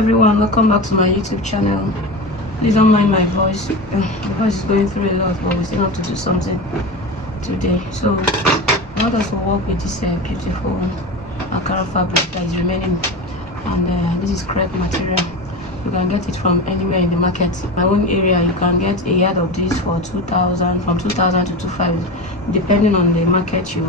everyone, welcome back to my YouTube channel. Please don't mind my voice. My voice is going through a lot, but we still have to do something today. So I want us to work with this beautiful Ankara fabric that is remaining, and this is crepe material. You can get it from anywhere in the market. My own area, you can get a yard of this for 2,000, from 2,000 to 2,500, depending on the market you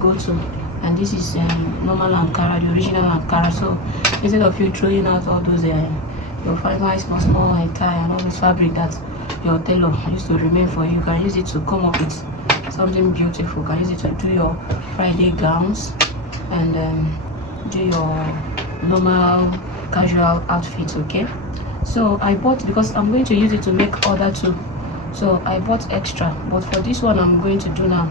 go to. And this is normal Ankara, the original Ankara. So instead of you throwing out all those your fiber, small tie and all this fabric that your tailor used to remain for you, can use it to come up with something beautiful. You can use it to do your Friday gowns and do your normal casual outfits. Okay, so I bought, because I'm going to use it to make other too, so I bought extra. But for this one I'm going to do now,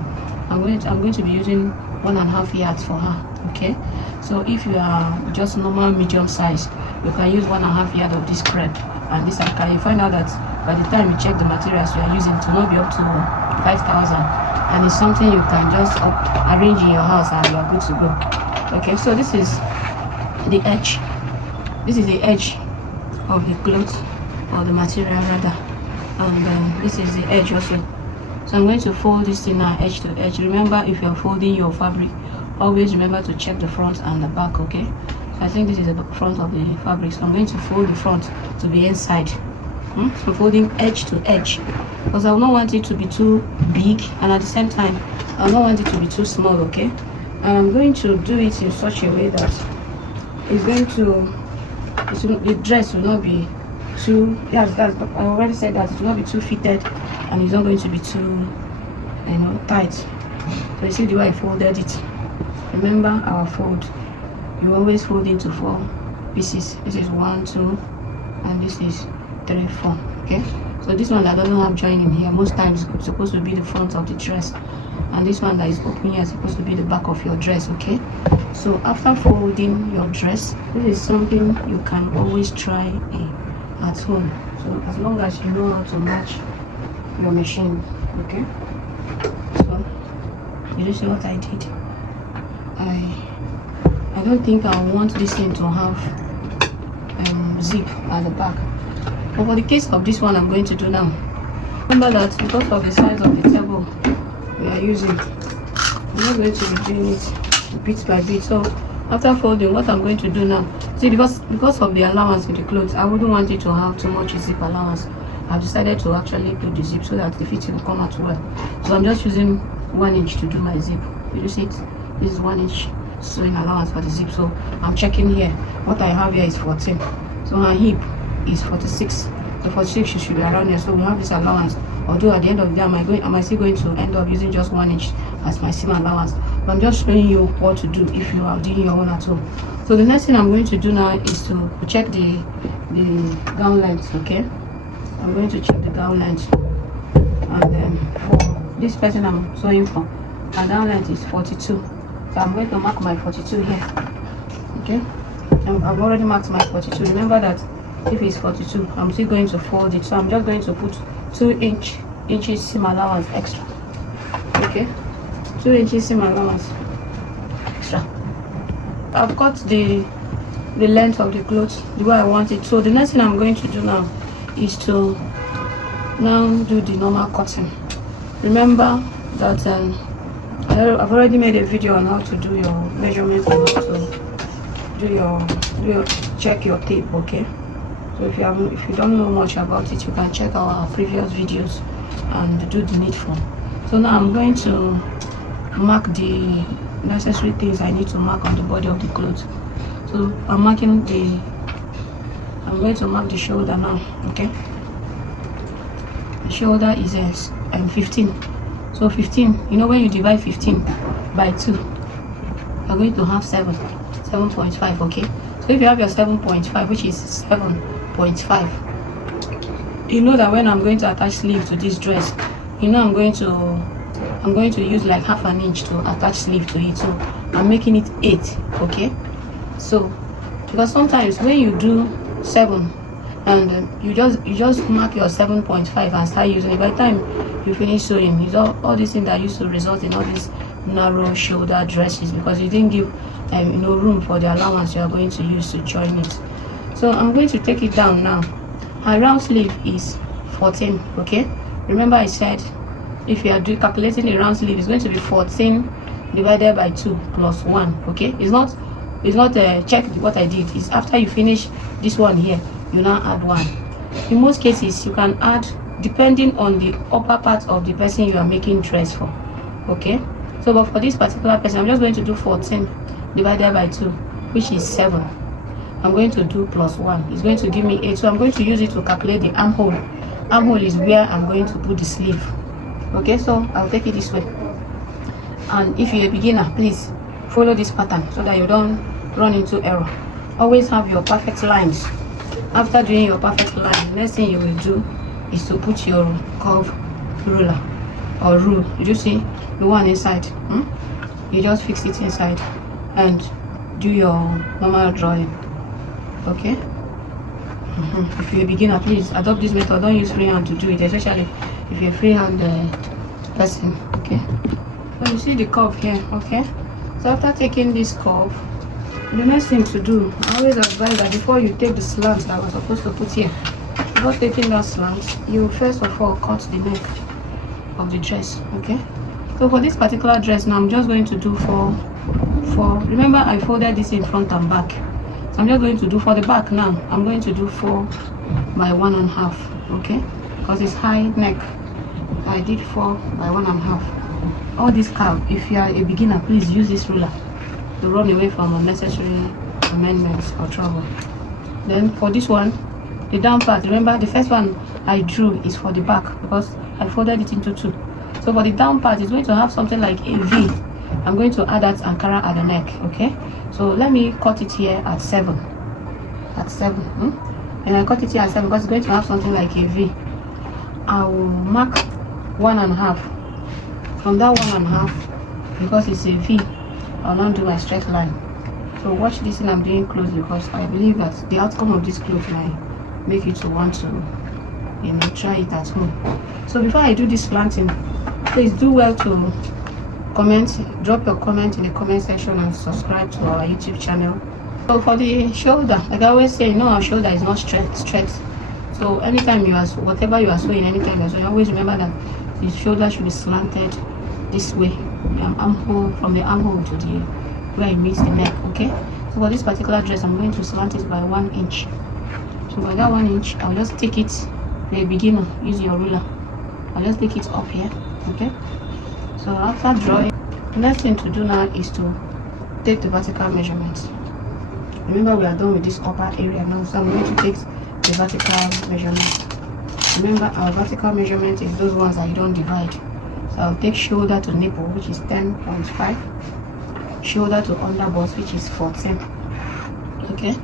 I'm going to be using 1.5 yards for her. Okay, so if you are just normal medium size, you can use 1.5 yard of this crepe and this Ankara. You find out that by the time you check the materials you are using, to not be up to 5,000, and it's something you can just arrange in your house and you are good to go. Okay, so this is the edge. This is the edge of the cloth, or the material rather, and this is the edge also. So I'm going to fold this thing now edge to edge. Remember, if you're folding your fabric, always remember to check the front and the back. Okay, so I think this is the front of the fabric, so I'm going to fold the front to be inside. So folding edge to edge, because I will not want it to be too big, and at the same time I will not want it to be too small. Okay, and I'm going to do it in such a way that it's going to, the dress will not be too, I already said that it will not be too fitted, and it's not going to be too tight. So you see the way I folded it. Remember our fold, you always fold into 4 pieces. This is 1, 2, and this is 3, 4. Okay, so this one that doesn't have joining here, most times it's supposed to be the front of the dress, and this one that is open here is supposed to be the back of your dress. Okay, so after folding your dress, this is something you can always try at home, so as long as you know how to match your machine. Okay, so you see what I did. I don't think I want this thing to have zip at the back, but for the case of this one I'm going to do now, remember that because of the size of the table we are using, I'm not going to be doing it bit by bit. So after folding, what I'm going to do now, see, because of the allowance with the clothes, I wouldn't want it to have too much zip allowance. I've decided to actually put the zip so that the fit will come out well. So I'm just using 1 inch to do my zip. You see it? This is 1 inch sewing allowance for the zip. So I'm checking here. What I have here is 14. So my hip is 46. So 46 should be around here. So we have this allowance. Although at the end of the day, am I still going to end up using just 1 inch as my seam allowance? But I'm just showing you what to do if you are doing your own at home. So the next thing I'm going to do now is to check the gown length. Okay, I'm going to check the gown length, and then for this person I'm sewing for, my gown length is 42. So I'm going to mark my 42 here. Okay, I've already marked my 42. Remember that if it's 42, I'm still going to fold it. So I'm just going to put 2 inches seam allowance extra. Okay, 2 inches seam allowance extra. I've got the length of the clothes the way I want it. So the next thing I'm going to do now is to now do the normal cutting. Remember that I've already made a video on how to do your measurements and how to do your check your tape. Okay, so if you don't know much about it, you can check our previous videos and do the needful. So now I'm going to mark the necessary things I need to mark on the body of the clothes. So I'm going to mark the shoulder now. Okay, the shoulder is 15. So 15, when you divide 15 by 2, you're going to have 7.5. Okay, so if you have your 7.5, which is 7.5, you know that when I'm going to attach sleeve to this dress, I'm going to use like half an inch to attach sleeve to it. So I'm making it 8. Okay, so because sometimes when you do 7 and you just mark your 7.5 and start using it, by the time you finish sewing, it's all these things that used to result in all these narrow shoulder dresses, because you didn't give room for the allowance you are going to use to join it. So I'm going to take it down now. Her round sleeve is 14. Okay, remember I said if you are calculating the round sleeve, it's going to be 14 divided by 2 plus 1. Okay, it's not check what I did. It's after you finish this one here, you now add 1. In most cases, you can add depending on the upper part of the person you are making dress for. Okay, so but for this particular person, I'm just going to do 14 divided by 2, which is 7. I'm going to do plus 1. It's going to give me 8. So I'm going to use it to calculate the armhole. Armhole is where I'm going to put the sleeve. Okay, so I'll take it this way. And if you're a beginner, please follow this pattern so that you don't run into error. Always have your perfect lines. After doing your perfect line, the next thing you will do is to put your curve ruler or rule. Did you see the one inside? You just fix it inside and do your normal drawing. Okay. If you're a beginner, please adopt this method. Don't use freehand to do it, especially if you're a freehand person. Okay, so you see the curve here. Okay, so after taking this curve, the next thing to do, I always advise that before you take the slant that I was supposed to put here, before taking that slant, you first of all cut the neck of the dress. Okay, so for this particular dress now, I'm just going to do four. Remember I folded this in front and back. I'm just going to do for the back now. I'm going to do 4 by 1.5. Okay, because it's high neck. I did 4 by 1.5. All this curve, if you are a beginner, please use this ruler to run away from unnecessary amendments or trouble. Then for this one, the down part, remember the first one I drew is for the back because I folded it into 2. So for the down part, it's going to have something like a V. I'm going to add that Ankara at the neck. Okay, so let me cut it here at 7. And I cut it here at 7 because it's going to have something like a V. I will mark 1.5 from that 1.5 because it's a V. I'll not do my straight line. So watch this thing I'm doing closely because I believe that the outcome of this cloth might make you to want to, you know, try it at home. So before I do this planting, please do well to comment, drop your comment in the comment section and subscribe to our YouTube channel. So for the shoulder, like I always say, you know, our shoulder is not straight. So anytime you are, whatever you are sewing, anytime you are sewing, always remember that the shoulder should be slanted this way, armhole, from the armhole to the where it meets the neck. Okay, so for this particular dress, I'm going to slant it by 1 inch. So by that 1 inch, I'll just take it. For a beginner, use your ruler. I'll just take it up here. Okay, so after drawing, the next thing to do now is to take the vertical measurement. Remember, we are done with this upper area now, so I'm going to take the vertical measurement. Remember, our vertical measurement is those ones that you don't divide. So I'll take shoulder to nipple, which is 10.5, shoulder to underbust, which is 14. Okay,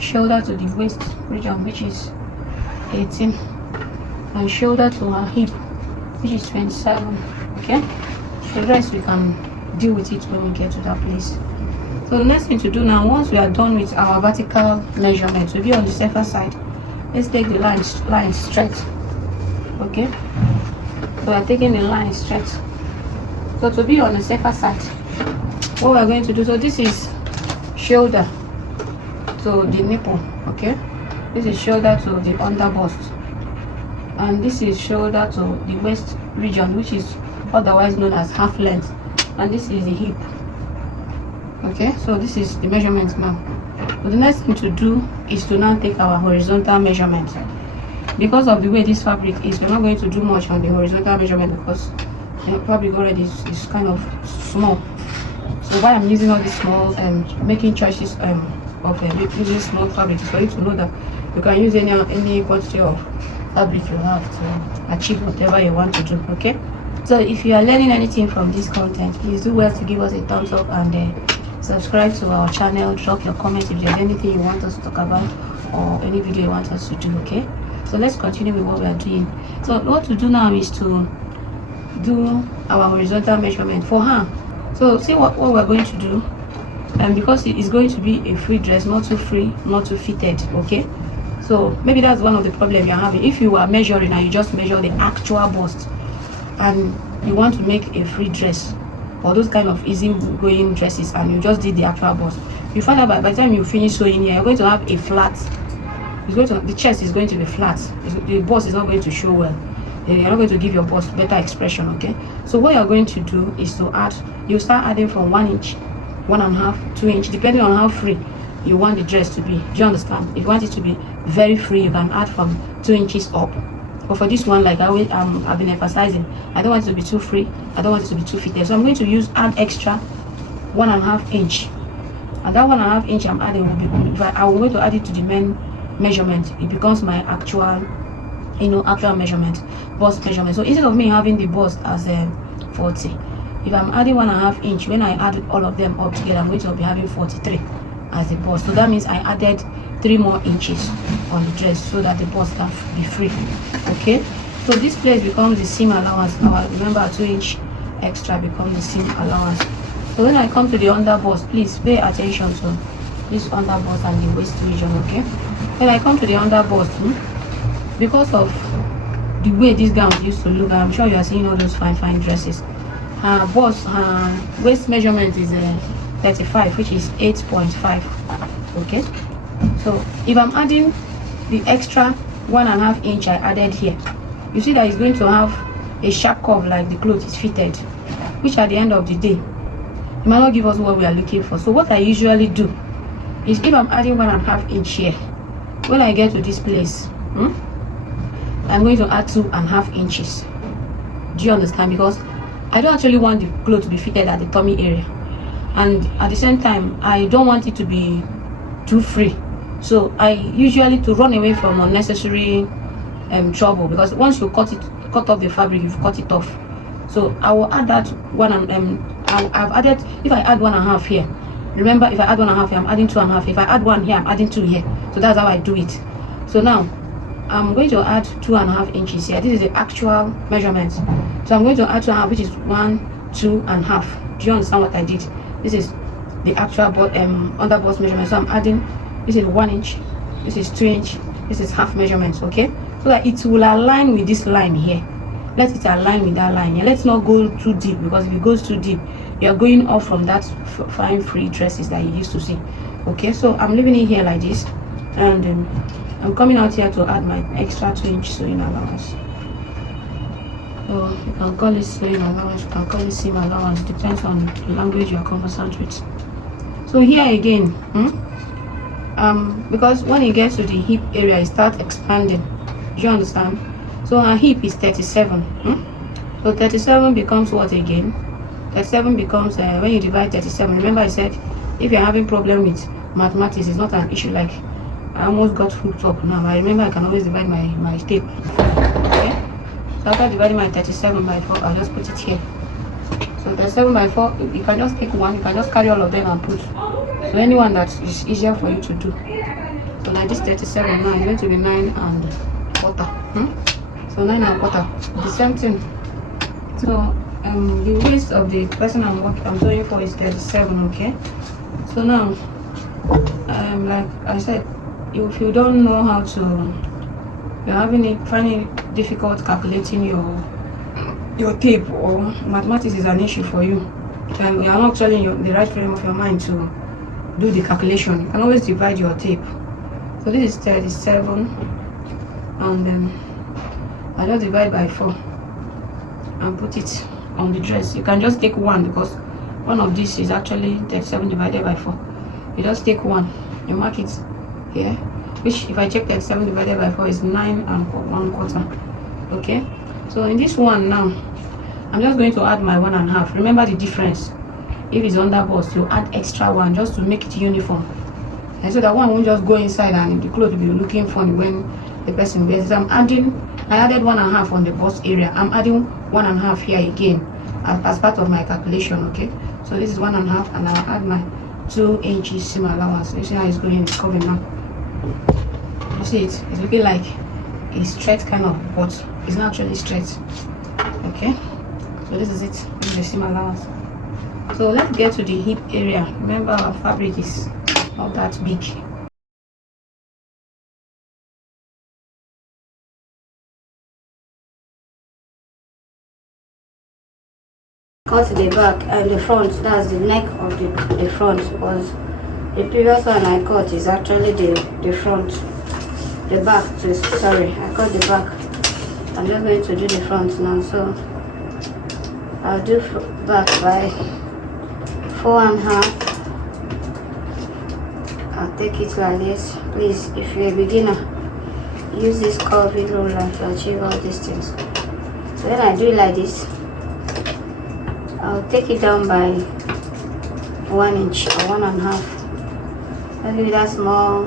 shoulder to the waist region, which is 18, and shoulder to her hip, which is 27. Okay, the rest we can deal with it when we get to that place. So the next thing to do now, once we are done with our vertical measurement, to be on the safer side, let's take the line straight. Okay, so we are taking the line straight. So to be on the safer side, what we are going to do, so this is shoulder to the nipple. Okay, this is shoulder to the underbust, and this is shoulder to the waist region, which is otherwise known as half length, and this is the hip. Okay, so this is the measurement now. So the next thing to do is to now take our horizontal measurement. Because of the way this fabric is, we're not going to do much on the horizontal measurement because the fabric already is kind of small. So why I'm using all this small and making choices of using small fabric is for you to know that you can use any quantity of fabric you have to achieve whatever you want to do. Okay, so if you are learning anything from this content, please do well to give us a thumbs up and subscribe to our channel. Drop your comments if there's anything you want us to talk about or any video you want us to do. Okay, so let's continue with what we are doing. So what to do now is to do our horizontal measurement for her. So see what we're going to do, and because it is going to be a free dress, not too free, not too fitted. Okay, so maybe that's one of the problems you're having. If you are measuring and you just measure the actual bust and you want to make a free dress or those kind of easy going dresses and you just did the actual bust, you find out by the time you finish sewing here, you're going to have a flat the chest is going to be flat. The bust is not going to show well. You're not going to give your bust better expression. Okay, so what you're going to do is to add, you start adding from 1 inch, 1.5, 2 inch, depending on how free you want the dress to be. Do you understand? If you want it to be very free, you can add from 2 inches up. But for this one, like I've been emphasizing, I don't want it to be too free, I don't want it to be too fitted, so I'm going to add extra 1.5 inch, and that 1.5 inch I'm adding will be, if I'm going to add it to the main measurement, it becomes my actual actual measurement, bust measurement. So instead of me having the bust as 40, if I'm adding 1.5 inch, when I add all of them up together, I'm going to be having 43 as the bust. So that means I added 3 more inches on the dress so that the bust can be free. Okay, so this place becomes the seam allowance. Now remember, 2 inch extra becomes the seam allowance. So when I come to the under bust, please pay attention to this under bust and the waist region. Okay, when I come to the under bust, because of the way these gowns used to look, I'm sure you are seeing all those fine dresses. Her bust, her waist measurement is 35, which is 8.5. okay, so if I'm adding the extra 1.5 inch I added here, you see that it's going to have a sharp curve like the cloth is fitted, which at the end of the day it might not give us what we are looking for. So what I usually do is, if I'm adding 1.5 inch here, when I get to this place, I'm going to add 2.5 inches. Do you understand? Because I don't actually want the cloth to be fitted at the tummy area, and at the same time I don't want it to be too free. So I usually, to run away from unnecessary trouble, because once you cut off the fabric, you've cut it off. So I will add that one, and I've added, if I add 1.5 here, remember, if I add 1.5 here, I'm adding 2.5. If I add 1 here, I'm adding 2 here. So that's how I do it. So now I'm going to add 2.5 inches here. This is the actual measurement. So I'm going to add 2.5, which is 1, 2.5. Do you understand what I did? This is the actual under bust measurement. So I'm adding, this is 1 inch, this is 2 inch, this is half measurements. Okay, so that it will align with this line here. Let it align with that line here. Let's not go too deep, because if it goes too deep, you're going off from that fine free dresses that you used to see. Okay, so I'm leaving it here like this, and I'm coming out here to add my extra 2 inch sewing allowance. So you can call it sewing allowance, you can call it seam allowance, depends on the language you are conversant with. So here again, because when it gets to the hip area, it starts expanding. Do you understand? So our hip is 37. So 37 becomes what again? 37 becomes, when you divide 37, remember I said, if you're having problem with mathematics, it's not an issue. Like, I almost got hooked up now. I remember I can always divide my tape. Okay? So after dividing my 37 by 4, I'll just put it here. So 37 by 4, you can just pick one, you can just carry all of them and put. So anyone that is easier for you to do. So like this 37 now is going to be 9.25. So 9.25, the same thing. So the waist of the person I'm sewing for is 37. Okay, so now like I said, if you don't know how to, you're finding it difficult calculating your tape, or mathematics is an issue for you, and you are not actually in the right frame of your mind to do the calculation, you can always divide your tape. So this is 37, and then I just divide by 4 and put it on the dress. You can just take one, because one of these is actually 37 divided by 4. You just take one, you mark it here, which if I check 37 divided by 4 is 9.25. Okay, so in this one now, I'm just going to add my 1.5. Remember the difference. If it's under bust, you add extra 1 just to make it uniform, and so that one won't just go inside and the clothes will be looking funny when the person wears it. So I added 1.5 on the bust area. I'm adding 1.5 here again as part of my calculation. Okay, so this is 1.5, and I'll add my 2 inches seam allowance. You see how it's going, it's covered now. You see it's looking like a straight kind of, but it's not actually straight. Okay, so this is it. This is the seam allowance. So let's get to the hip area. Remember, our fabric is not that big. Cut the back and the front, that's the neck of the front, because the previous one I cut is actually the front. the back twist. Sorry, I cut the back. I'm just going to do the front now. So I'll do back by 4.5. I'll take it like this. Please, if you're a beginner, use this curvy roller to achieve all these things. So when I do it like this, I'll take it down by 1 inch or 1.5. I'll give it that small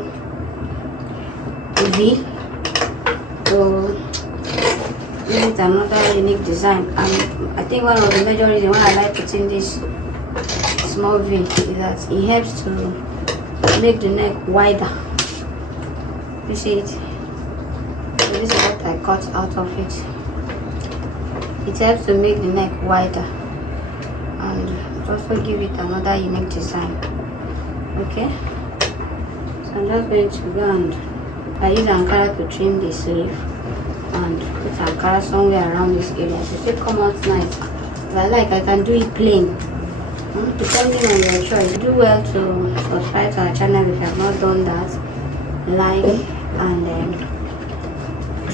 V to give it another unique design. And I think one of the major reasons why I like putting this small V is that it helps to make the neck wider. You see it? So this is what I cut out of it. It helps to make the neck wider and also give it another unique design. Okay, so I'm just going to go and I use Ankara to trim the sleeve and put Ankara somewhere around this area to still come out nice. If I like, I can do it plain. Depending on your choice. Do well to subscribe to our channel if you have not done that. Like and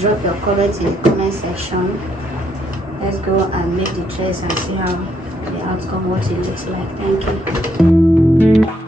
drop your comments in the comment section. Let's go and make the dress and see how the outcome, what it looks like. Thank you.